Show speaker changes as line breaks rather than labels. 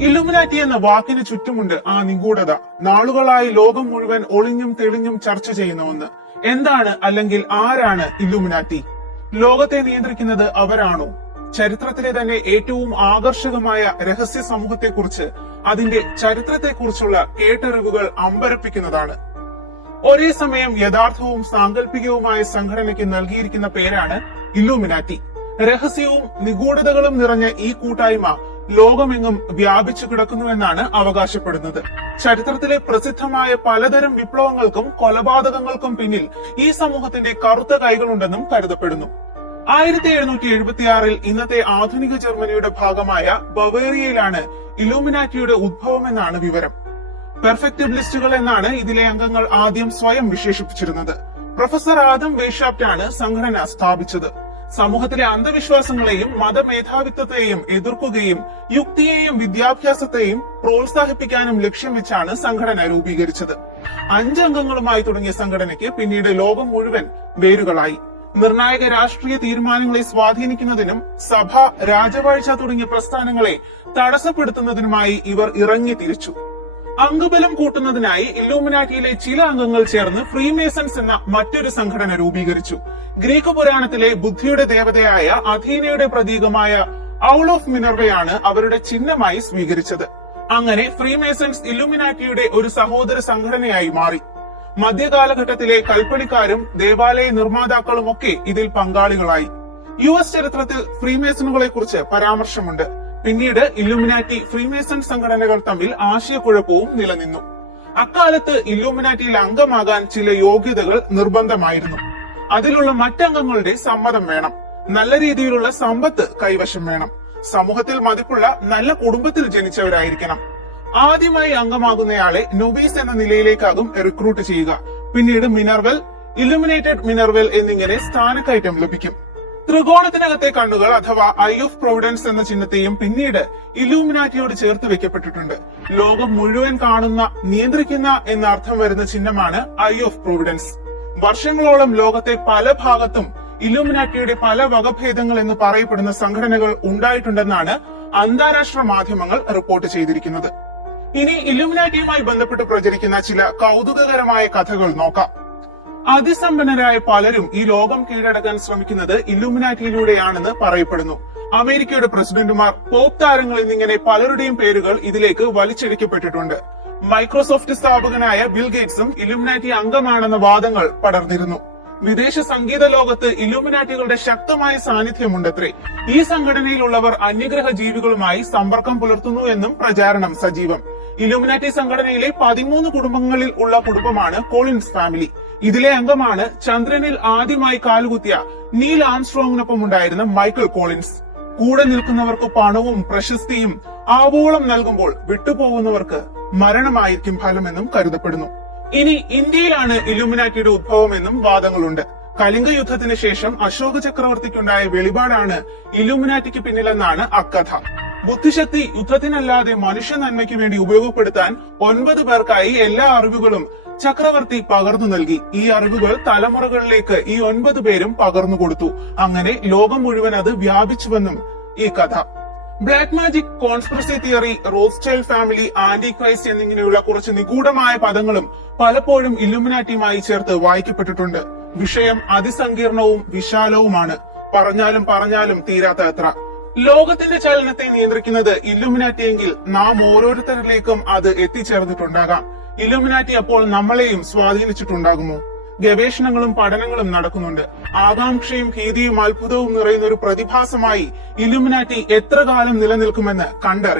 Illuminati എന്ന വാക്കിന് ചുറ്റുമുണ്ട് ആ നിഗൂഢത. നാളുകളായി ലോകം മുഴുവൻ ഒളിഞ്ഞും തെളിഞ്ഞും ചർച്ച ചെയ്യുന്ന ഒന്ന്. എന്താണ് അല്ലെങ്കിൽ ആരാണ് ഇല്ലുമിനാറ്റി? ലോകത്തെ നിയന്ത്രിക്കുന്നത് അവരാണോ? ചരിത്രത്തിലെ തന്നെ ഏറ്റവും ആകർഷകമായ രഹസ്യ സമൂഹത്തെക്കുറിച്ച് അതിന്റെ ചരിത്രത്തെക്കുറിച്ചുള്ള കേട്ടറിവുകൾ അമ്പരപ്പിക്കുന്നതാണ്. ഒരേ സമയം യഥാർത്ഥവും സാങ്കല്പികവുമായ സംഘടനയ്ക്ക് നൽകിയിരിക്കുന്ന പേരാണ് ഇല്ലുമിനാറ്റി. രഹസ്യവും നിഗൂഢതകളും നിറഞ്ഞ ഈ കൂട്ടായ്മ ലോകമെങ്ങും വ്യാപിച്ചു കിടക്കുന്നുവെന്നാണ് അവകാശപ്പെടുന്നത്. ചരിത്രത്തിലെ പ്രസിദ്ധമായ പലതരം വിപ്ലവങ്ങൾക്കും കൊലപാതകങ്ങൾക്കും പിന്നിൽ ഈ സമൂഹത്തിന്റെ കറുത്ത കൈകളുണ്ടെന്നും കരുതപ്പെടുന്നു. ആയിരത്തി എഴുന്നൂറ്റി എഴുപത്തിയാറിൽ ഇന്നത്തെ ആധുനിക ജർമ്മനിയുടെ ഭാഗമായ ബവേറിയയിലാണ് ഇലൂമിനാറ്റിയുടെ ഉദ്ഭവമെന്നാണ് വിവരം. പെർഫെക്റ്റിബിലിസ്റ്റുകൾ എന്നാണ് ഇതിലെ അംഗങ്ങൾ ആദ്യം സ്വയം വിശേഷിപ്പിച്ചിരുന്നത്. പ്രൊഫസർ ആദം വേഷാപ്റ്റ് ആണ് സംഘടന സ്ഥാപിച്ചത്. സമൂഹത്തിലെ അന്ധവിശ്വാസങ്ങളെയും മതമേധാവിത്വത്തെയും എതിർക്കുകയും യുക്തിയെയും വിദ്യാഭ്യാസത്തെയും പ്രോത്സാഹിപ്പിക്കാനും ലക്ഷ്യം വെച്ചാണ് സംഘടന രൂപീകരിച്ചത്. അഞ്ചംഗങ്ങളുമായി തുടങ്ങിയ സംഘടനയ്ക്ക് പിന്നീട് ലോകം മുഴുവൻ വേരുകളായി. നിർണായക രാഷ്ട്രീയ തീരുമാനങ്ങളെ സ്വാധീനിക്കുന്നതിനും സഭ രാജവാഴ്ച തുടങ്ങിയ പ്രസ്ഥാനങ്ങളെ തടസ്സപ്പെടുത്തുന്നതിനുമായി ഇവർ ഇറങ്ങി തിരിച്ചു അംഗബലം കൂട്ടുന്നതിനായി ഇല്ലൂമിനാറ്റിയിലെ ചില അംഗങ്ങൾ ചേർന്ന് ഫ്രീമേസൺസ് എന്ന മറ്റൊരു സംഘടന രൂപീകരിച്ചു. ഗ്രീക്ക് പുരാണത്തിലെ ബുദ്ധിയുടെ ദേവതയായ അഥീനയുടെ പ്രതീകമായ ഔൾ ഓഫ് മിനർവയാണ് അവരുടെ ചിഹ്നമായി സ്വീകരിച്ചത്. അങ്ങനെ ഫ്രീമേസൺസ് ഇല്ലുമിനാറ്റിയുടെ ഒരു സഹോദര സംഘടനയായി മാറി. മധ്യകാലഘട്ടത്തിലെ കൽപ്പണിക്കാരും ദേവാലയ നിർമ്മാതാക്കളും ഒക്കെ ഇതിൽ പങ്കാളികളായി. യു എസ് ചരിത്രത്തിൽ ഫ്രീമേസണുകളെ കുറിച്ച് പരാമർശമുണ്ട്. പിന്നീട് ഇല്ലുമിനാറ്റി ഫ്രീമേസൺ സംഘടനകൾ തമ്മിൽ ആശയക്കുഴപ്പവും നിലനിന്നു. അക്കാലത്ത് ഇല്ലുമിനാറ്റിയിൽ അംഗമാകാൻ ചില യോഗ്യതകൾ നിർബന്ധമായിരുന്നു. അതിലുള്ള മറ്റംഗങ്ങളുടെ സമ്മതം വേണം. നല്ല രീതിയിലുള്ള സമ്പത്ത് കൈവശം വേണം. സമൂഹത്തിൽ മതിപ്പുള്ള നല്ല കുടുംബത്തിൽ ജനിച്ചവരായിരിക്കണം. ആദ്യമായി അംഗമാകുന്നയാളെ നൊബീസ് എന്ന നിലയിലേക്കാകും റിക്രൂട്ട് ചെയ്യുക. പിന്നീട് മിനർവൽ ഇലുമിനേറ്റഡ് മിനർവൽ എന്നിങ്ങനെ സ്ഥാനക്കയറ്റം ലഭിക്കും. ത്രികോണത്തിനകത്തെ കണ്ണുകൾ അഥവാ ഐ ഓഫ് പ്രൊവിഡൻസ് എന്ന ചിഹ്നത്തെയും പിന്നീട് ഇലൂമിനാറ്റിയോട് ചേർത്ത് വെക്കപ്പെട്ടിട്ടുണ്ട്. ലോകം മുഴുവൻ കാണുന്ന നിയന്ത്രിക്കുന്ന എന്ന അർത്ഥം വരുന്ന ചിഹ്നമാണ് ഐ ഓഫ് പ്രൊവിഡൻസ് വർഷങ്ങളോളം ലോകത്തെ പല ഭാഗത്തും ഇലൂമിനാറ്റിയുടെ പല വകഭേദങ്ങൾ എന്ന് പറയപ്പെടുന്ന സംഘടനകൾ ഉണ്ടായിട്ടുണ്ടെന്നാണ് അന്താരാഷ്ട്ര മാധ്യമങ്ങൾ റിപ്പോർട്ട് ചെയ്തിരിക്കുന്നത്. ഇനി ഇലൂമിനാറ്റിയുമായി ബന്ധപ്പെട്ട് പ്രചരിക്കുന്ന ചില കൗതുകകരമായ കഥകൾ നോക്കാം. അതിസമ്പന്നരായ പലരും ഈ ലോകം കീഴടക്കാൻ ശ്രമിക്കുന്നത് ഇലുമിനാറ്റിയിലൂടെയാണെന്ന് പറയപ്പെടുന്നു. അമേരിക്കയുടെ പ്രസിഡന്റുമാർ പോപ്പ് താരങ്ങൾ എന്നിങ്ങനെ പലരുടെയും പേരുകൾ ഇതിലേക്ക് വലിച്ചിഴക്കപ്പെട്ടിട്ടുണ്ട് മൈക്രോസോഫ്റ്റ് സ്ഥാപകനായ ബിൽ ഗേറ്റ്സും ഇലുമിനാറ്റി അംഗമാണെന്ന വാദങ്ങൾ പടർന്നിരുന്നു. വിദേശ സംഗീത ലോകത്ത് ഇലുമിനാറ്റികളുടെ ശക്തമായ സാന്നിധ്യമുണ്ടത്രേ. ഈ സംഘടനയിലുള്ളവർ അന്യഗ്രഹ ജീവികളുമായി സമ്പർക്കം പുലർത്തുന്നു എന്നും പ്രചാരണം സജീവം. ഇലുമിനാറ്റി സംഘടനയിലെ പതിമൂന്ന് കുടുംബങ്ങളിൽ ഉള്ള കുടുംബമാണ് കോളിൻസ് ഫാമിലി. ഇതിലെ അംഗമാണ് ചന്ദ്രനിൽ ആദ്യമായി കാലുകുത്തിയ നീൽ ആംസ്ട്രോങ്ങിനൊപ്പം ഉണ്ടായിരുന്ന മൈക്കിൾ കോളിൻസ്. കൂടെ നിൽക്കുന്നവർക്ക് പണവും പ്രശസ്തിയും ആവോളം നൽകുമ്പോൾ വിട്ടുപോകുന്നവർക്ക് മരണമായിരിക്കും ഫലമെന്നും കരുതപ്പെടുന്നു. ഇനി ഇന്ത്യയിലാണ് ഇലുമിനാറ്റിയുടെ ഉദ്ഭവമെന്നും വാദങ്ങളുണ്ട്. കലിംഗ യുദ്ധത്തിന് ശേഷം അശോക ചക്രവർത്തിക്കുണ്ടായ വെളിപാടാണ് ഇലുമിനാറ്റിക്ക് പിന്നിലെന്നാണ് അക്കഥ. ബുദ്ധിശക്തി യുദ്ധത്തിനല്ലാതെ മനുഷ്യ നന്മയ്ക്ക് വേണ്ടി ഉപയോഗപ്പെടുത്താൻ ഒൻപത് പേർക്കായി എല്ലാ അറിവുകളും ചക്രവർത്തി പകർന്നു നൽകി. ഈ അറിവുകൾ തലമുറകളിലേക്ക് ഈ ഒൻപത് പേരും പകർന്നു കൊടുത്തു. അങ്ങനെ ലോകം മുഴുവൻ അത് വ്യാപിച്ചുവെന്നും ഈ കഥ. Black magic conspiracy theory Rothschild family antichrist എന്നിങ്ങനെയുള്ള കുറച്ച് നിഗൂഢമായ പദങ്ങളും പലപ്പോഴും ഇലുമിനാറ്റിയുമായി ചേർത്ത് വായിക്കപ്പെട്ടിട്ടുണ്ട്. വിഷയം അതിസങ്കീർണവും വിശാലവുമാണ്. പറഞ്ഞാലും പറഞ്ഞാലും തീരാത്ത അത്ര ലോകത്തിന്റെ ചലനത്തെ നിയന്ത്രിക്കുന്നത് ഇല്ലുമിനാറ്റി എങ്കിൽ നാം ഓരോരുത്തരിലേക്കും അത് എത്തിച്ചേർന്നിട്ടുണ്ടാകാം. ഇല്ലുമിനാറ്റി അപ്പോൾ നമ്മളെയും സ്വാധീനിച്ചിട്ടുണ്ടാകുമോ ഗവേഷണങ്ങളും പഠനങ്ങളും നടക്കുന്നുണ്ട്. ആകാംക്ഷയും ഭീതിയും അത്ഭുതവും നിറയുന്ന ഒരു പ്രതിഭാസമായി ഇലുമിനാറ്റി എത്ര കാലം നിലനിൽക്കുമെന്ന് കണ്ടറിയാം.